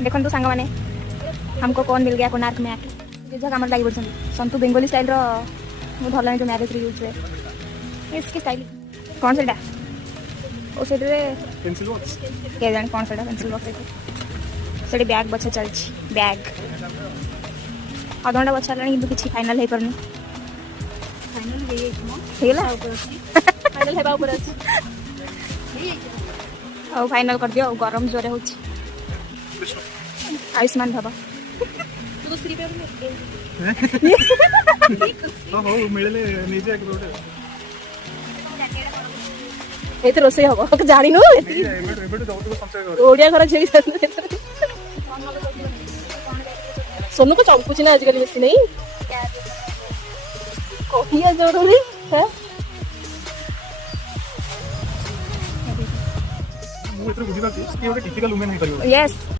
देखो तो सांग मैंने हमको कौन मिल गया कोणार्क में आके जगह कम लगी पड़े संतु बेंगोली स्टाइल भल नहीं जो मैरेज यूज हुए इसकी स्टाइल कौन से से पेंसिल बॉक्स के जाने कौन से पेंसिल बॉक्स से बैग बच्चा चलती बैग अधघंटा बच्चा कि किसी फाइनाल हो पारनी फाइनाल कर दियो गरम जोरे हो आयुष्मान भव ये रोसे हम जानी ओडिया घर झी सोनू को चंपुची ना आजकल बेसी नहीं कहिया जरूरी है बुझी पार्टी टिपिकल वुमेन है यस